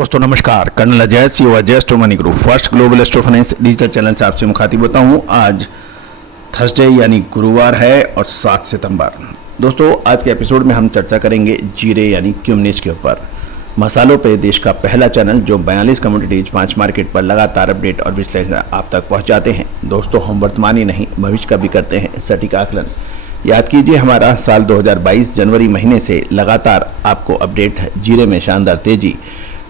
दोस्तों नमस्कार, colonel Ajay CEO Ajay astro money group first global astro finance digital channel से आपसे मुखातिब होता हूं। आज थर्सडे यानी गुरुवार है और 7 सितंबर। दोस्तों आज के एपिसोड में हम चर्चा करेंगे जीरे यानी क्यूमनिस के ऊपर। मसालों पे देश का पहला चैनल जो 42 कमोडिटीज 5 मार्केट पर लगातार अपडेट और विश्लेषण आप तक पहुंचाते हैं। दोस्तों हम वर्तमान ही नहीं भविष्य का भी करते हैं सटीक आकलन। याद कीजिए हमारा साल 2022 जनवरी महीने से लगातार आपको अपडेट है। जीरे में शानदार तेजी।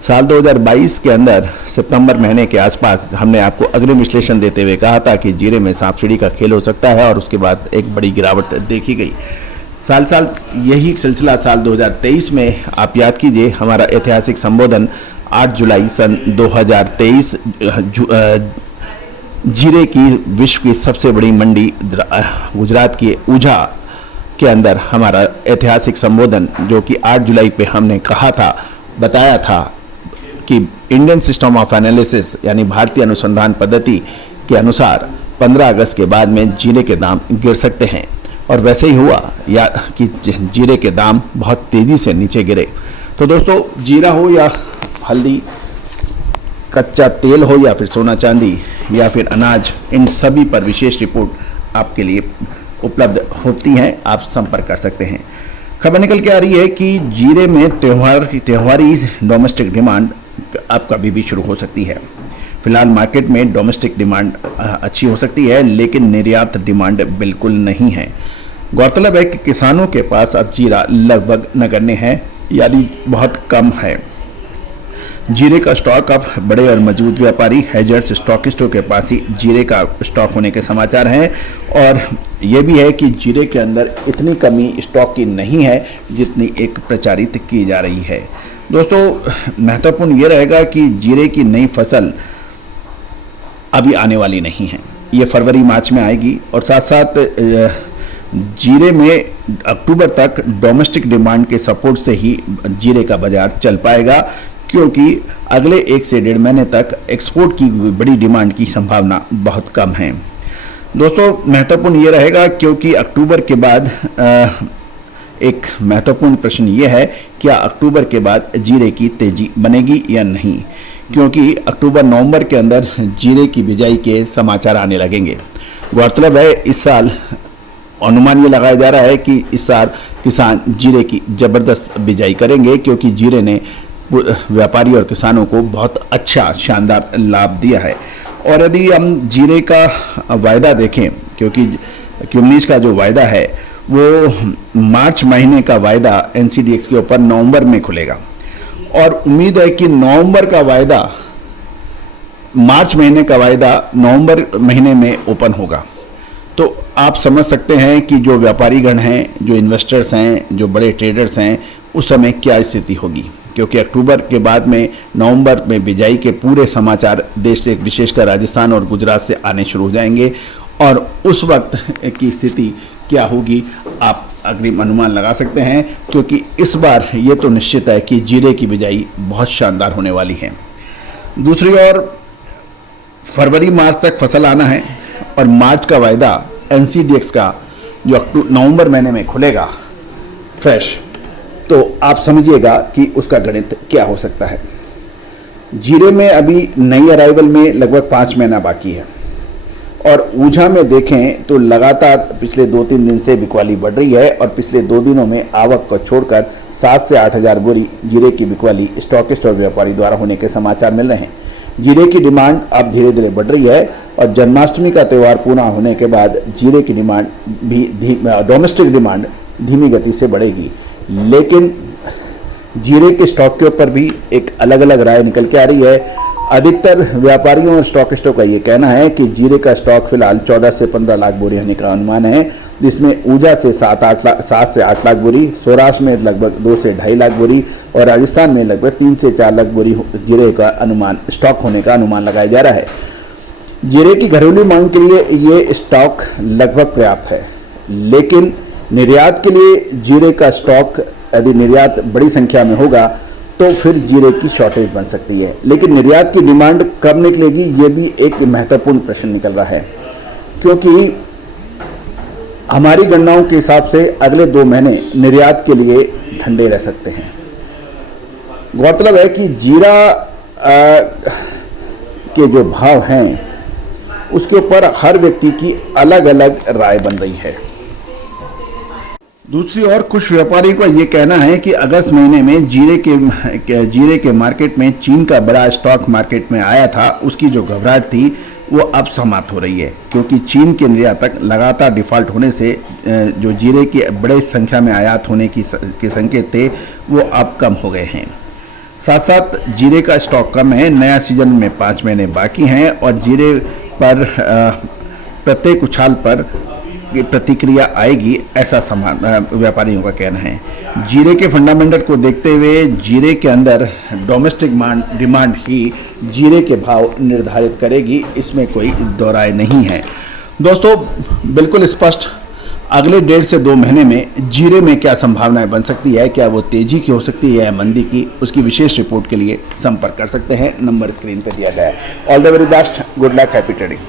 साल 2022 के अंदर सितंबर महीने के आसपास हमने आपको अग्रिम विश्लेषण देते हुए कहा था कि जीरे में सांप सीढ़ी का खेल हो सकता है और उसके बाद एक बड़ी गिरावट देखी गई। साल यही सिलसिला साल 2023 में आप याद कीजिए हमारा ऐतिहासिक संबोधन 8 जुलाई सन 2023 जीरे की विश्व की सबसे बड़ी मंडी गुजरात की ऊझा के अंदर हमारा ऐतिहासिक संबोधन जो कि 8 जुलाई पे हमने कहा था, बताया था कि इंडियन सिस्टम ऑफ एनालिसिस यानी भारतीय अनुसंधान पद्धति के अनुसार 15 अगस्त के बाद में जीरे के दाम गिर सकते हैं। और वैसे ही हुआ या कि जीरे के दाम बहुत तेज़ी से नीचे गिरे। तो दोस्तों जीरा हो या हल्दी, कच्चा तेल हो या फिर सोना चांदी या फिर अनाज, इन सभी पर विशेष रिपोर्ट आपके लिए उपलब्ध होती हैं। आप संपर्क कर सकते हैं। खबर निकल के आ रही है कि जीरे में त्योहारी डोमेस्टिक डिमांड अब कभी भी शुरू हो सकती है। फिलहाल मार्केट में डोमेस्टिक डिमांड अच्छी हो सकती है लेकिन निर्यात डिमांड बिल्कुल नहीं है। गौरतलब है कि किसानों के पास अब जीरा लगभग नगण्य है यानी बहुत कम है। जीरे का स्टॉक अब बड़े और मजबूत व्यापारी हेजर्स स्टॉकिस्टों के पास ही जीरे का स्टॉक होने के समाचार हैं। और ये भी है कि जीरे के अंदर इतनी कमी स्टॉक की नहीं है जितनी एक प्रचारित की जा रही है। दोस्तों महत्वपूर्ण ये रहेगा कि जीरे की नई फसल अभी आने वाली नहीं है, ये फरवरी मार्च में आएगी। और साथ साथ जीरे में अक्टूबर तक डोमेस्टिक डिमांड के सपोर्ट से ही जीरे का बाजार चल पाएगा, क्योंकि अगले 1 से 1.5 महीने तक एक्सपोर्ट की बड़ी डिमांड की संभावना बहुत कम है। दोस्तों महत्वपूर्ण ये रहेगा क्योंकि अक्टूबर के बाद एक महत्वपूर्ण प्रश्न ये है क्या अक्टूबर के बाद जीरे की तेजी बनेगी या नहीं, क्योंकि अक्टूबर नवंबर के अंदर जीरे की बिजाई के समाचार आने लगेंगे। गौरतलब है इस साल अनुमान ये लगाया जा रहा है कि इस साल किसान जीरे की ज़बरदस्त बिजाई करेंगे, क्योंकि जीरे ने व्यापारी और किसानों को बहुत अच्छा शानदार लाभ दिया है। और यदि हम जीरे का वायदा देखें, क्योंकि क्यूमनिस का जो वायदा है वो मार्च महीने का वायदा NCDX के ऊपर नवंबर में खुलेगा और उम्मीद है कि नवंबर का वायदा मार्च महीने का वायदा नवंबर महीने में ओपन होगा। तो आप समझ सकते हैं कि जो व्यापारीगण हैं, जो इन्वेस्टर्स हैं, जो बड़े ट्रेडर्स हैं, उस समय क्या स्थिति होगी, क्योंकि अक्टूबर के बाद में नवंबर में बिजाई के पूरे समाचार देश से विशेषकर राजस्थान और गुजरात से आने शुरू हो जाएंगे। और उस वक्त की स्थिति क्या होगी आप अग्रिम अनुमान लगा सकते हैं, क्योंकि इस बार ये तो निश्चित है कि जीरे की बिजाई बहुत शानदार होने वाली है। दूसरी ओर फरवरी मार्च तक फसल आना है और मार्च का वायदा NCDX का जो नवंबर महीने में खुलेगा फ्रेश, तो आप समझिएगा कि उसका गणित क्या हो सकता है। जीरे में अभी नई अराइवल में लगभग 5 महीना बाकी है और ऊझा में देखें तो लगातार पिछले 2-3 दिन से बिकवाली बढ़ रही है और पिछले 2 दिनों में आवक को छोड़कर 7 से 8 हज़ार बोरी जीरे की बिकवाली स्टॉकिस्ट और व्यापारी द्वारा होने के समाचार मिल रहे हैं। जीरे की डिमांड अब धीरे धीरे बढ़ रही है और जन्माष्टमी का त्यौहार पूरा होने के बाद जीरे की डिमांड भी डोमेस्टिक डिमांड धीमी गति से बढ़ेगी। लेकिन जीरे के स्टॉक के ऊपर भी एक अलग अलग राय निकल के आ रही है। अधिकतर व्यापारियों और स्टॉकिस्टों का ये कहना है कि जीरे का स्टॉक फिलहाल 14 से 15 लाख बोरी होने का अनुमान है, जिसमें ऊर्जा से 7 से 8 लाख बोरी, सौराष्ट्र में लगभग 2 से 2.5 लाख बोरी और राजस्थान में लगभग 3 से 4 लाख बोरी जीरे का अनुमान स्टॉक होने का अनुमान लगाया जा रहा है। जीरे की घरेलू मांग के लिए ये स्टॉक लगभग पर्याप्त है, लेकिन निर्यात के लिए जीरे का स्टॉक यदि निर्यात बड़ी संख्या में होगा तो फिर जीरे की शॉर्टेज बन सकती है। लेकिन निर्यात की डिमांड कब निकलेगी ये भी एक महत्वपूर्ण प्रश्न निकल रहा है, क्योंकि हमारी गणनाओं के हिसाब से अगले 2 महीने निर्यात के लिए ठंडे रह सकते हैं। गौरतलब है कि जीरा के जो भाव हैं उसके ऊपर हर व्यक्ति की अलग अलग राय बन रही है। दूसरी ओर कुछ व्यापारी का ये कहना है कि अगस्त महीने में जीरे के मार्केट में चीन का बड़ा स्टॉक मार्केट में आया था, उसकी जो घबराहट थी वो अब समाप्त हो रही है, क्योंकि चीन के निर्यातक लगातार डिफ़ॉल्ट होने से जो जीरे की बड़े संख्या में आयात होने के संकेत थे वो अब कम हो गए हैं। साथ साथ जीरे का स्टॉक कम है, नया सीजन में 5 महीने बाकी हैं और जीरे पर प्रत्येक उछाल पर प्रतिक्रिया आएगी, ऐसा व्यापारियों का कहना है। जीरे के फंडामेंटल को देखते हुए जीरे के अंदर डोमेस्टिक डिमांड ही जीरे के भाव निर्धारित करेगी, इसमें कोई दो राय नहीं है। दोस्तों, बिल्कुल स्पष्ट अगले 1.5 से 2 महीने में जीरे में क्या संभावनाएं बन सकती है, क्या वो तेजी की हो सकती है या मंदी की, उसकी विशेष रिपोर्ट के लिए संपर्क कर सकते हैं। नंबर स्क्रीन पर दिया गया है। All the very best, good luck, happy trading.